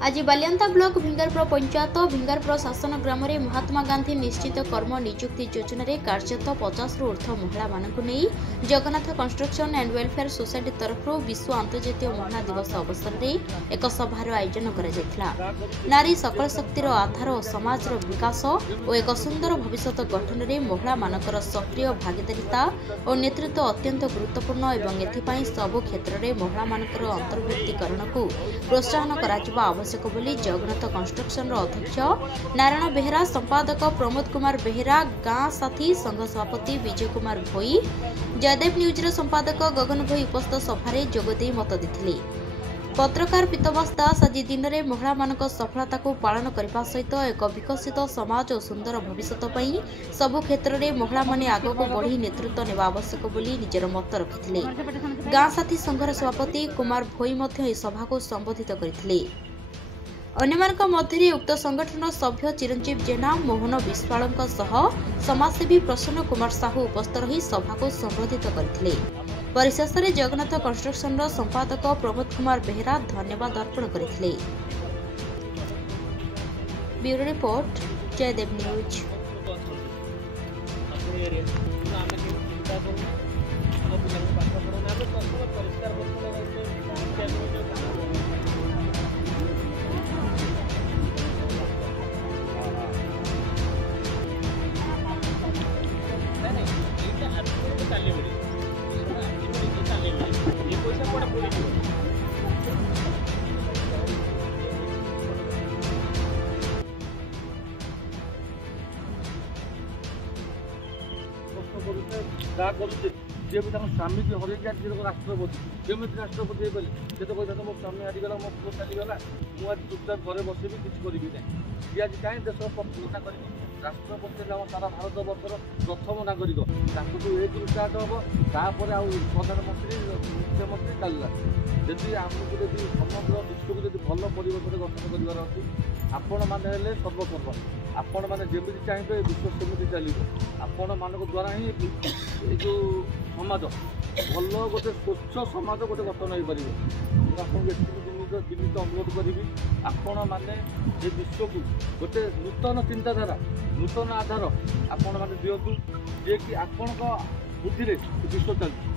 आज बालियांता ब्लॉक भिंगारपुर पंचायत भिंगारपुर शासन ग्राम में महात्मा गांधी निश्चित कर्म नियुक्ति योजना कार्यरत 50 रु ऊर्ध्व महिला मानक नहीं Jagannath construction and welfare society तरफ विश्व अंतर्जातीय महिला दिवस अवसर में एक सभार आयोजन कर नारी सकल शक्तिर आधार और समाज विकास और एक सुंदर भविष्य गठन में महिला मानकर सक्रिय भागीदारिता और नेतृत्व अत्यंत गुरुत्वपूर्ण एवं एथिपाई सबु क्षेत्र में महिला मानकर अंतर्भुक्तिकरण को प्रोत्साहन करा आवश्यक बोली जगन्नाथ कंस्ट्रक्शन अध्यक्ष नारायण बेहेरा, संपादक प्रमोद कुमार बेहेरा, गाँ साथी संघ सभापति विजय कुमार भोई, जयदेव न्यूज संपादक गगन भोई उपस्थित सभारे जोगदे मत देथिले। पत्रकार पीतवास दास आज दिन में महिला मानक सफलता को पालन करने सहित एक विकसित समाज और सुंदर भविष्य सबु क्षेत्र में महिला माने आगक बढ़ी नेतृत्व नेवा आवश्यक बोली निजर मत रखिथिले। गाँ साथी संघर सभापति कुमार भोई मध्य सभा को संबोधित करथिले। अन्यमानक मध्य उक्त संगठन सभ्य चिरंजीव जेना, मोहन विश्वाल समाजसेवी प्रसन्न कुमार साहू उपस्थित रही सभा को संबोधित करथिले। परिशेष में जगन्नाथ कंस्ट्रक्शन संपादक प्रमोद कुमार बेहेरा धन्यवाद अर्पण करथिले। Bureau report, Jaydev news. स्वामी की हर राष्ट्रपति जमी राष्ट्रपति से तो कहता मो स्वामी हारीगला मो पुओ चलीगला मुझे चुपचाप घरे बसबी किसी करी ना सी आज कहीं देश प्रथम नागरिक राष्ट्रपति सारा भारत वर्षर प्रथम नागरिक एक स्टार्ट हम तापर प्रधानमंत्री मुख्यमंत्री चलला जदि आमको जब समग्र विश्व को जब भल परिवेश गठन करार अच्छी आपण मैंने सर्वसर्व आपण मैंने जमी चाहिए विश्व सेमती चलो आपण मान द्वारा ही जो समाज भल गोटे स्वच्छ समाज गोटे गठन हो पार आपको जिनिस अनुरोध करी आपण मैंने विश्व को गोटे नूतन चिंताधारा नूतन आधार आपण मैंने दिंतु जे कि आपण बुद्धि विश्व चलती।